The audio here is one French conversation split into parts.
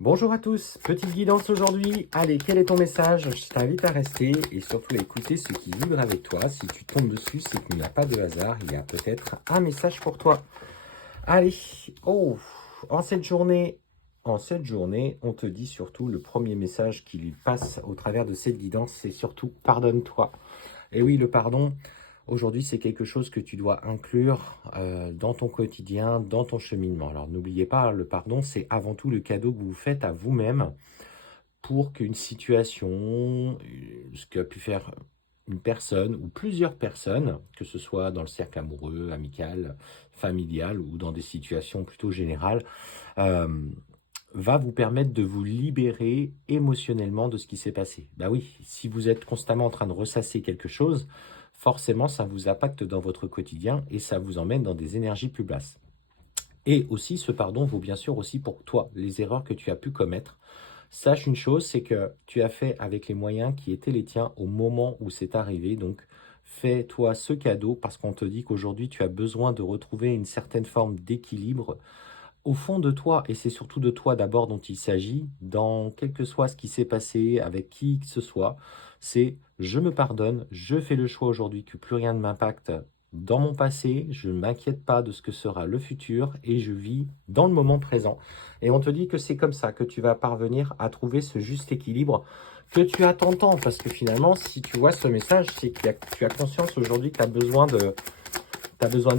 Bonjour à tous, petite guidance aujourd'hui. Allez, quel est ton message? Je t'invite à rester et surtout à écouter ce qui vibre avec toi. Si tu tombes dessus, c'est qu'il n'y a pas de hasard, il y a peut-être un message pour toi. Allez, oh, en cette journée, on te dit surtout le premier message qui lui passe au travers de cette guidance, c'est surtout pardonne-toi. Et oui, le pardon, aujourd'hui, c'est quelque chose que tu dois inclure dans ton quotidien, dans ton cheminement. Alors, n'oubliez pas, le pardon, c'est avant tout le cadeau que vous faites à vous-même pour qu'une situation, ce qu'a pu faire une personne ou plusieurs personnes, que ce soit dans le cercle amoureux, amical, familial ou dans des situations plutôt générales, euh, va vous permettre de vous libérer émotionnellement de ce qui s'est passé. Bah oui, si vous êtes constamment en train de ressasser quelque chose, forcément ça vous impacte dans votre quotidien et ça vous emmène dans des énergies plus basses. Et aussi, ce pardon vaut bien sûr aussi pour toi, les erreurs que tu as pu commettre. Sache une chose, c'est que tu as fait avec les moyens qui étaient les tiens au moment où c'est arrivé. Donc, fais-toi ce cadeau parce qu'on te dit qu'aujourd'hui, tu as besoin de retrouver une certaine forme d'équilibre au fond de toi, et c'est surtout de toi d'abord dont il s'agit, dans quel que soit ce qui s'est passé, avec qui que ce soit, c'est je me pardonne, je fais le choix aujourd'hui que plus rien ne m'impacte dans mon passé, je ne m'inquiète pas de ce que sera le futur et je vis dans le moment présent. Et on te dit que c'est comme ça que tu vas parvenir à trouver ce juste équilibre que tu attends tant, parce que finalement, si tu vois ce message, c'est que tu as conscience aujourd'hui que tu as besoin de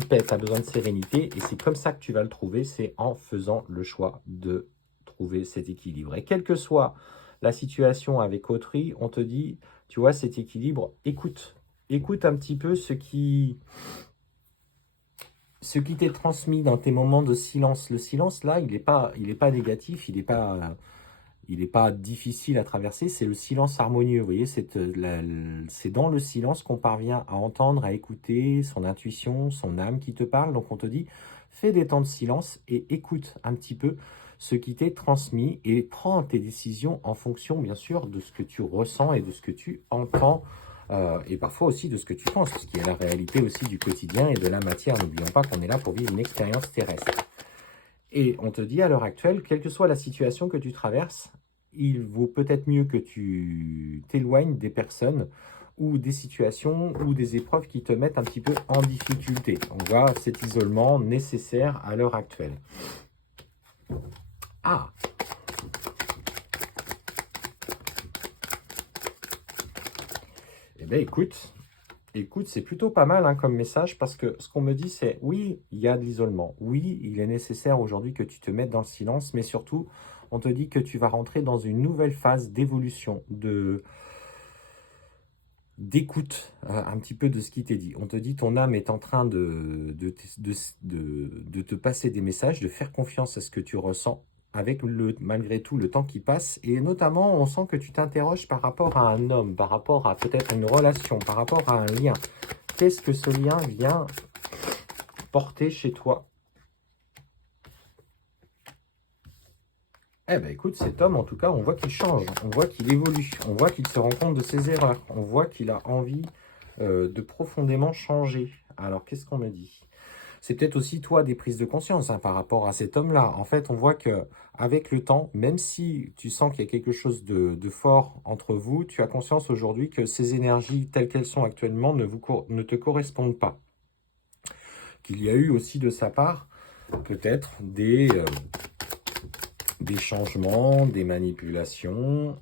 paix, tu as besoin de sérénité, et c'est comme ça que tu vas le trouver, c'est en faisant le choix de trouver cet équilibre. Et quelle que soit la situation avec autrui, on te dit, tu vois, cet équilibre, écoute. Écoute un petit peu ce qui t'est transmis dans tes moments de silence. Le silence, là, il est pas négatif, il est pas difficile à traverser, c'est le silence harmonieux. Vous voyez, c'est dans le silence qu'on parvient à entendre, à écouter son intuition, son âme qui te parle. Donc on te dit, fais des temps de silence et écoute un petit peu ce qui t'est transmis et prends tes décisions en fonction, bien sûr, de ce que tu ressens et de ce que tu entends. Et parfois aussi de ce que tu penses, ce qui est la réalité aussi du quotidien et de la matière. N'oublions pas qu'on est là pour vivre une expérience terrestre. Et on te dit à l'heure actuelle, quelle que soit la situation que tu traverses, il vaut peut-être mieux que tu t'éloignes des personnes ou des situations ou des épreuves qui te mettent un petit peu en difficulté. On voit cet isolement nécessaire à l'heure actuelle. Ah, eh bien écoute, c'est plutôt pas mal hein, comme message parce que ce qu'on me dit c'est oui, il y a de l'isolement. Oui, il est nécessaire aujourd'hui que tu te mettes dans le silence, mais surtout, on te dit que tu vas rentrer dans une nouvelle phase d'évolution, d'écoute un petit peu de ce qui t'est dit. On te dit ton âme est en train de te passer des messages, de faire confiance à ce que tu ressens avec malgré tout le temps qui passe. Et notamment, on sent que tu t'interroges par rapport à un homme, par rapport à peut-être une relation, par rapport à un lien. Qu'est-ce que ce lien vient porter chez toi? Eh ben écoute, cet homme, en tout cas, on voit qu'il change, on voit qu'il évolue, on voit qu'il se rend compte de ses erreurs, on voit qu'il a envie de profondément changer. Alors, qu'est-ce qu'on me dit? C'est peut-être aussi, toi, des prises de conscience hein, par rapport à cet homme-là. En fait, on voit que avec le temps, même si tu sens qu'il y a quelque chose de fort entre vous, tu as conscience aujourd'hui que ces énergies telles qu'elles sont actuellement ne te correspondent pas. Qu'il y a eu aussi de sa part peut-être des changements, des manipulations.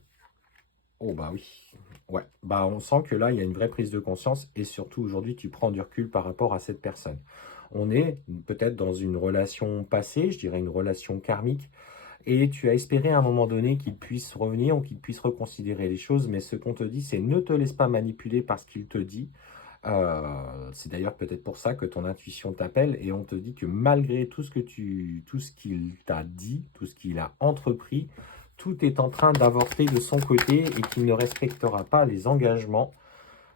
Oh bah oui, ouais. Bah on sent que là, il y a une vraie prise de conscience et surtout aujourd'hui, tu prends du recul par rapport à cette personne. On est peut-être dans une relation passée, je dirais une relation karmique, et tu as espéré à un moment donné qu'il puisse revenir ou qu'il puisse reconsidérer les choses, mais ce qu'on te dit, c'est ne te laisse pas manipuler par ce qu'il te dit. C'est d'ailleurs peut-être pour ça que ton intuition t'appelle et on te dit que malgré tout ce qu'il t'a dit, tout ce qu'il a entrepris, tout est en train d'avorter de son côté et qu'il ne respectera pas les engagements.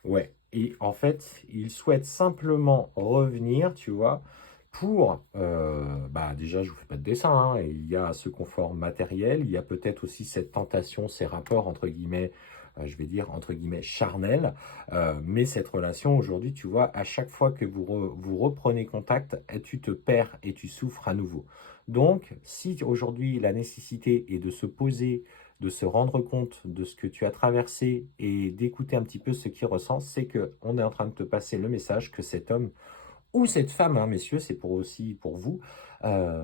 Ouais. Et en fait, il souhaite simplement revenir, tu vois, pour, bah déjà, je vous fais pas de dessin, hein, et il y a ce confort matériel, il y a peut-être aussi cette tentation, ces rapports, entre guillemets, je vais dire, entre guillemets, charnelle. Mais cette relation, aujourd'hui, tu vois, à chaque fois que vous reprenez contact, tu te perds et tu souffres à nouveau. Donc, si aujourd'hui, la nécessité est de se poser, de se rendre compte de ce que tu as traversé et d'écouter un petit peu ce qu'il ressent, c'est qu'on est en train de te passer le message que cet homme ou cette femme, hein, messieurs, c'est pour aussi pour vous, heu,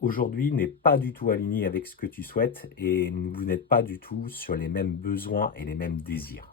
aujourd'hui n'est pas du tout aligné avec ce que tu souhaites et vous n'êtes pas du tout sur les mêmes besoins et les mêmes désirs.